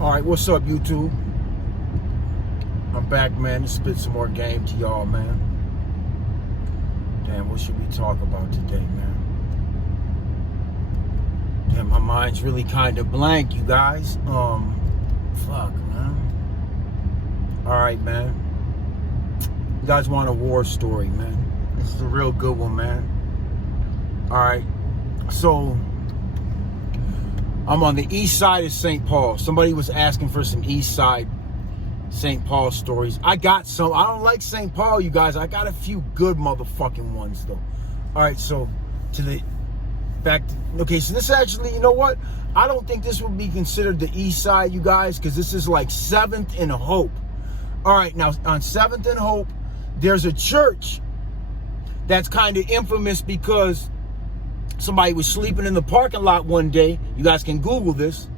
All right, what's up, YouTube? I'm back, man, to spit some more game to y'all, man. Damn, what should we talk about today, man? Damn, my mind's really kind of blank, you guys. Fuck, man. All right, man. You guys want a war story, man? This is a real good one, man. All right, so I'm on the east side of St. Paul. Somebody was asking for some east side St. Paul stories. I got some. I don't like St. Paul, you guys. I got a few good motherfucking ones, though. All right, so okay, so this actually, you know what? I don't think this would be considered the east side, you guys, because this is like 7th and Hope. All right, now on 7th and Hope, there's a church that's kind of infamous because somebody was sleeping in the parking lot one day. You guys can Google this.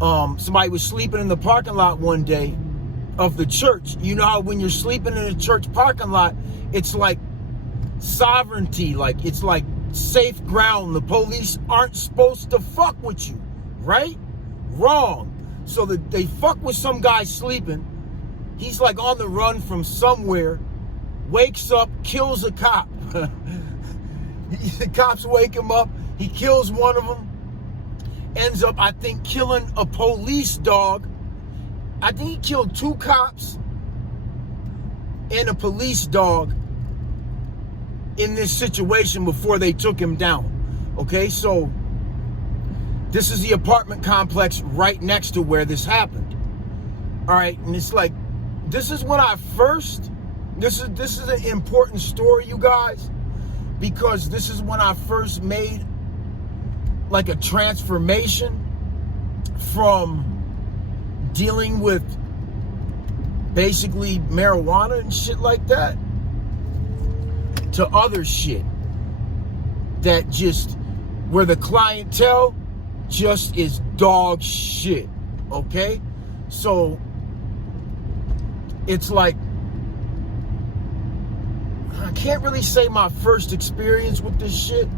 Somebody was sleeping in the parking lot one day of the church. You know how when you're sleeping in a church parking lot, it's like sovereignty, like it's like safe ground. The police aren't supposed to fuck with you, right? Wrong. So that they fuck with some guy sleeping. He's like on the run from somewhere, wakes up, kills a cop. The cops wake him up. He kills one of them. Ends up, I think, killing a police dog. I think he killed 2 cops and a police dog in this situation before they took him down. Okay, so this is the apartment complex right next to where this happened. All right, and it's like, this is when I first, this is an important story, you guys, because this is when I first made like a transformation from dealing with basically marijuana and shit like that to other shit that just, where the clientele just is dog shit, okay? So it's like, I can't really say my first experience with this shit,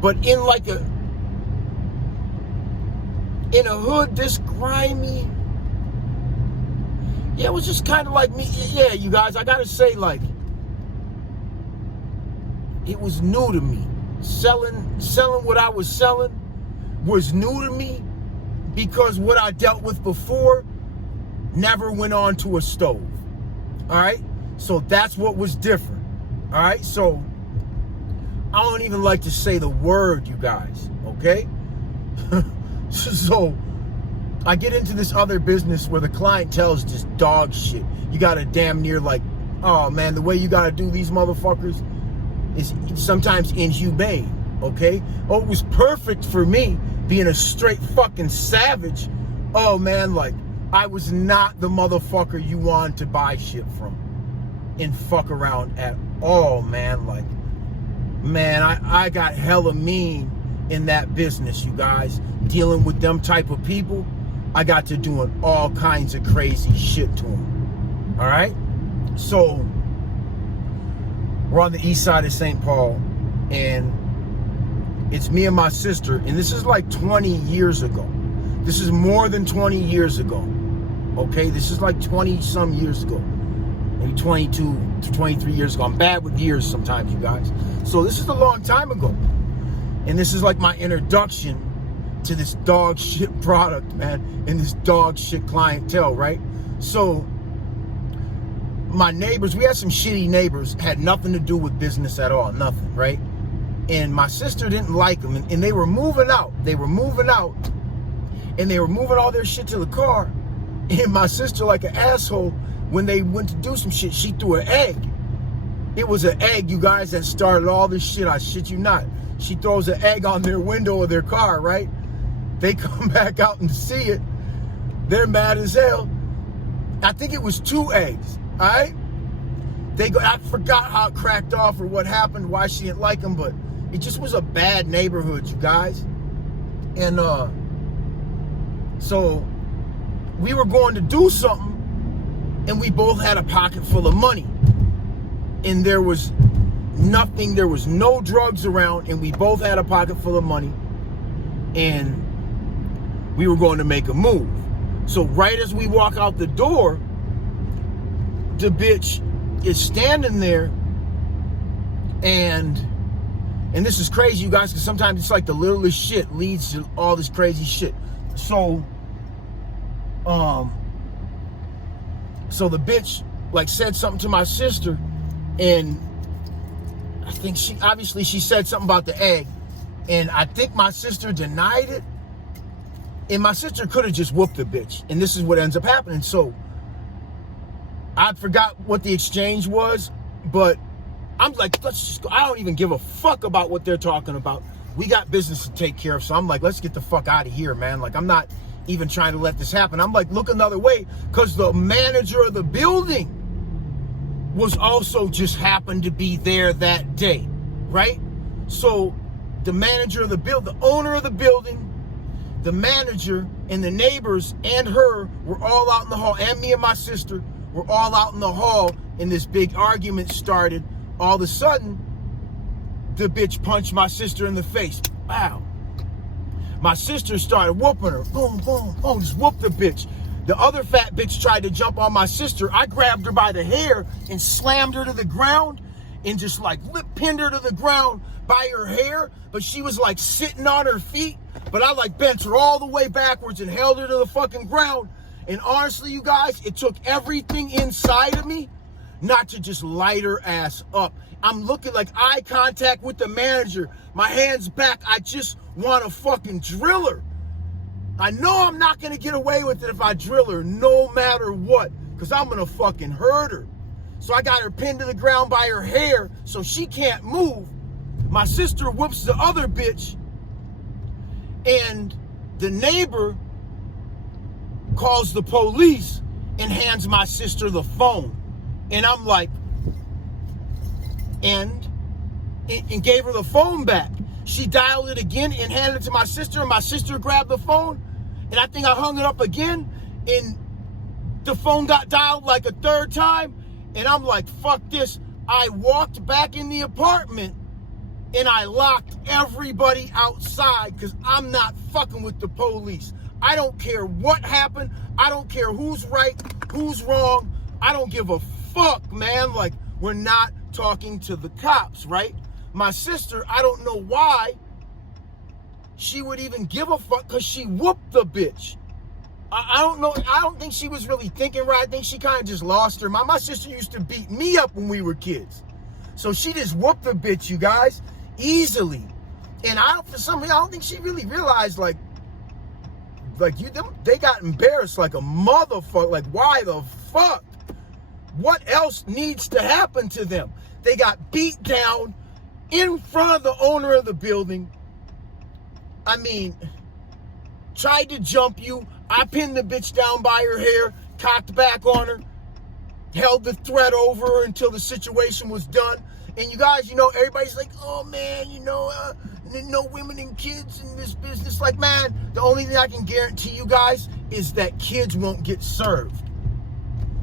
but in a hood this grimy, yeah, it was just kind of like me. Yeah, you guys, I gotta say, like, it was new to me. Selling what I was selling was new to me because what I dealt with before never went on to a stove. All right, so that's what was different. All right, so I don't even like to say the word, you guys, okay? So I get into this other business where the clientele is just dog shit. You gotta damn near like, oh man, the way you gotta do these motherfuckers is sometimes inhumane, okay? Oh, it was perfect for me being a straight fucking savage. Oh man, like, I was not the motherfucker you wanted to buy shit from and fuck around at all, man. Like, man, I got hella mean in that business, you guys. Dealing with them type of people, I got to doing all kinds of crazy shit to them. All right? So, we're on the east side of St. Paul, and it's me and my sister, and this is like 20 years ago. This is more than 20 years ago. Okay? This is like 20-some years ago. Maybe 22 to 23 years ago. I'm bad with years sometimes, you guys. So this is a long time ago. And this is like my introduction to this dog shit product, man, and this dog shit clientele, right? So my neighbors, we had some shitty neighbors, had nothing to do with business at all, nothing, right? And my sister didn't like them, and they were moving out. They were moving out, and they were moving all their shit to the car. And my sister, like an asshole, when they went to do some shit, she threw an egg. It was an egg, you guys, that started all this shit. I shit you not. She throws an egg on their window of their car, right? They come back out and see it. They're mad as hell. I think it was 2 eggs, all right? I forgot how it cracked off or what happened, why she didn't like them, but it just was a bad neighborhood, you guys. And so we were going to do something, and we both had a pocket full of money. And there was nothing, there was no drugs around, and we both had a pocket full of money. And we were going to make a move. So right as we walk out the door, the bitch is standing there, and this is crazy, you guys, because sometimes it's like the littlest shit leads to all this crazy shit. So so the bitch like said something to my sister, and I think she said something about the egg, and I think my sister denied it, and my sister could have just whooped the bitch, and this is what ends up happening. So I forgot what the exchange was, but I'm like, let's just go. I don't even give a fuck about what they're talking about. We got business to take care of, so I'm like, let's get the fuck out of here, man. Like, I'm not even trying to let this happen. I'm like, look another way, because the manager of the building was also just happened to be there that day, right? So the manager of the building, the owner of the building, the manager, and the neighbors and her were all out in the hall, and me and my sister were all out in the hall, and this big argument started. All of a sudden, the bitch punched my sister in the face. Wow. My sister started whooping her. Boom, boom, boom, just whooped the bitch. The other fat bitch tried to jump on my sister. I grabbed her by the hair and slammed her to the ground and just like pinned her to the ground by her hair. But she was like sitting on her feet. But I like bent her all the way backwards and held her to the fucking ground. And honestly, you guys, it took everything inside of me not to just light her ass up. I'm looking like eye contact with the manager. My hands back. I just want to fucking drill her. I know I'm not going to get away with it if I drill her, no matter what, because I'm going to fucking hurt her. So I got her pinned to the ground by her hair so she can't move. My sister whoops the other bitch, and the neighbor calls the police and hands my sister the phone. And I'm like, and gave her the phone back. She dialed it again and handed it to my sister, and my sister grabbed the phone, and I think I hung it up again, and the phone got dialed like a third time, and I'm like, fuck this. I walked back in the apartment, and I locked everybody outside, because I'm not fucking with the police. I don't care what happened. I don't care who's right, who's wrong. I don't give a fuck, man. Like, we're not talking to the cops, right? My sister, I don't know why she would even give a fuck, because she whooped the bitch. I don't know. I don't think she was really thinking right. I think she kind of just lost her. My sister used to beat me up when we were kids. So she just whooped the bitch, you guys, easily. And for some reason, I don't think she really realized, they got embarrassed like a motherfucker. Like, why the fuck? What else needs to happen to them? They got beat down in front of the owner of the building. I mean, tried to jump you. I pinned the bitch down by her hair, cocked back on her, held the threat over her until the situation was done. And you guys, everybody's like, oh man, no women and kids in this business. Like, man, the only thing I can guarantee you guys is that kids won't get served.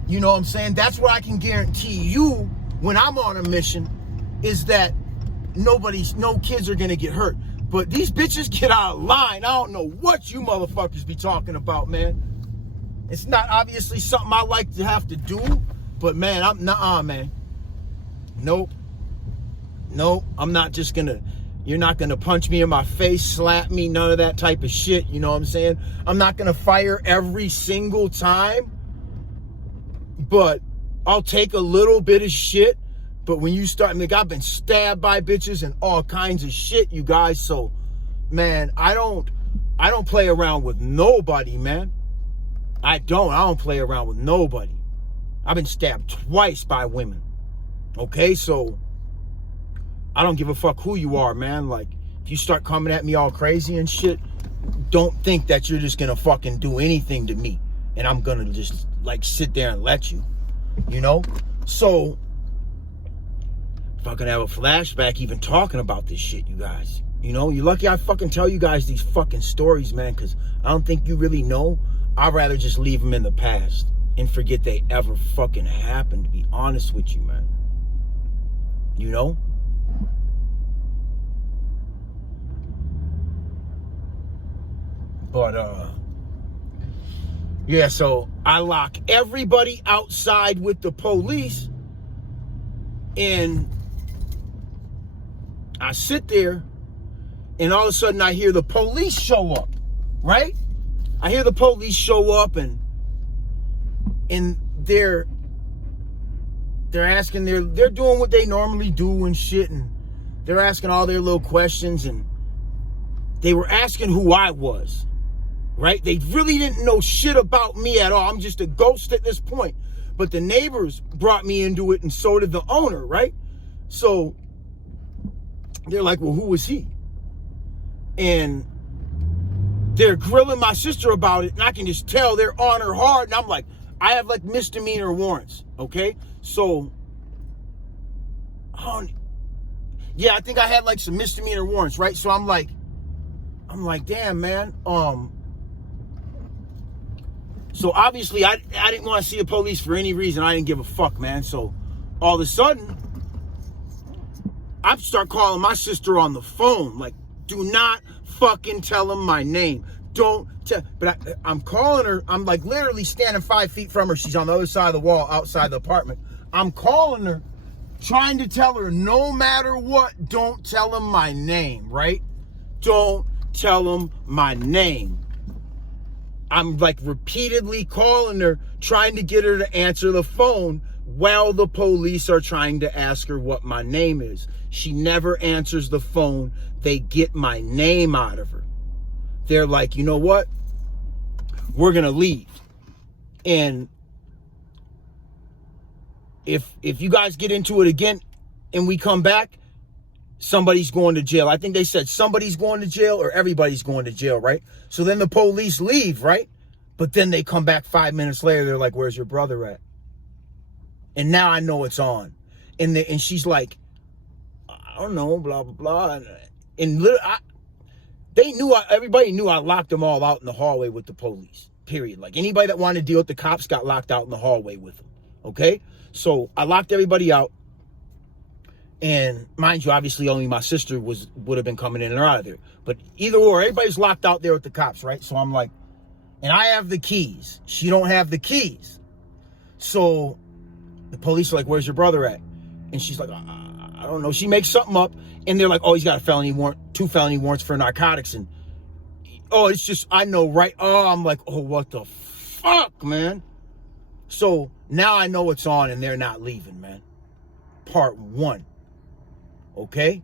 You know what I'm saying? That's what I can guarantee you when I'm on a mission, is that no kids are gonna get hurt. But these bitches get out of line. I don't know what you motherfuckers be talking about, man. It's not obviously something I like to have to do, but man, man. Nope, I'm not just gonna, you're not gonna punch me in my face, slap me, none of that type of shit, you know what I'm saying? I'm not gonna fire every single time, but I'll take a little bit of shit. But when you start, I've been stabbed by bitches and all kinds of shit, you guys. So, man, I don't play around with nobody, man. I don't play around with nobody. I've been stabbed twice by women. Okay, so I don't give a fuck who you are, man. Like, if you start coming at me all crazy and shit, don't think that you're just gonna fucking do anything to me and I'm gonna just like sit there and let you, So if I can have a flashback even talking about this shit, you guys, you're lucky I fucking tell you guys these fucking stories, man, because I don't think you really know. I'd rather just leave them in the past and forget they ever fucking happened, to be honest with you, man. But Yeah, so I lock everybody outside with the police, and I sit there, and all of a sudden I hear the police show up, right? I hear the police show up, and they're asking, they're doing what they normally do and shit, and they're asking all their little questions, and they were asking who I was, right? They really didn't know shit about me at all. I'm just a ghost at this point. But the neighbors brought me into it, and so did the owner, right? So they're like, well, who was he? And they're grilling my sister about it, and I can just tell they're on her hard. And I'm like, I have like misdemeanor warrants, okay? So, yeah, I think I had like some misdemeanor warrants, right? So I'm like, damn, man. So obviously I didn't want to see the police for any reason. I didn't give a fuck, man. So all of a sudden, I start calling my sister on the phone, like, do not fucking tell him my name. Don't tell. But I'm calling her. I'm like literally standing 5 feet from her. She's on the other side of the wall outside the apartment. I'm calling her, trying to tell her no matter what, don't tell him my name, right? Don't tell him my name. I'm like repeatedly calling her, trying to get her to answer the phone while the police are trying to ask her what my name is. She never answers the phone. They get my name out of her. They're like, you know what? We're going to leave. And if you guys get into it again and we come back, somebody's going to jail. I think they said somebody's going to jail or everybody's going to jail, right? So then the police leave, right? But then they come back 5 minutes later. They're like, where's your brother at? And now I know it's on. And she's like, I don't know, blah, blah, blah. And everybody knew I locked them all out in the hallway with the police, period. Like anybody that wanted to deal with the cops got locked out in the hallway with them, okay? So I locked everybody out. And mind you, obviously only my sister would have been coming in and out of there. But either or, everybody's locked out there with the cops, right? So I'm like, and I have the keys. She don't have the keys. So the police are like, where's your brother at? And she's like, I don't know. She makes something up. And they're like, oh, he's got a felony warrant, 2 felony warrants for narcotics. And, oh, it's just, I know, right? Oh, I'm like, oh, what the fuck, man? So now I know it's on and they're not leaving, man. Part 1. Okay?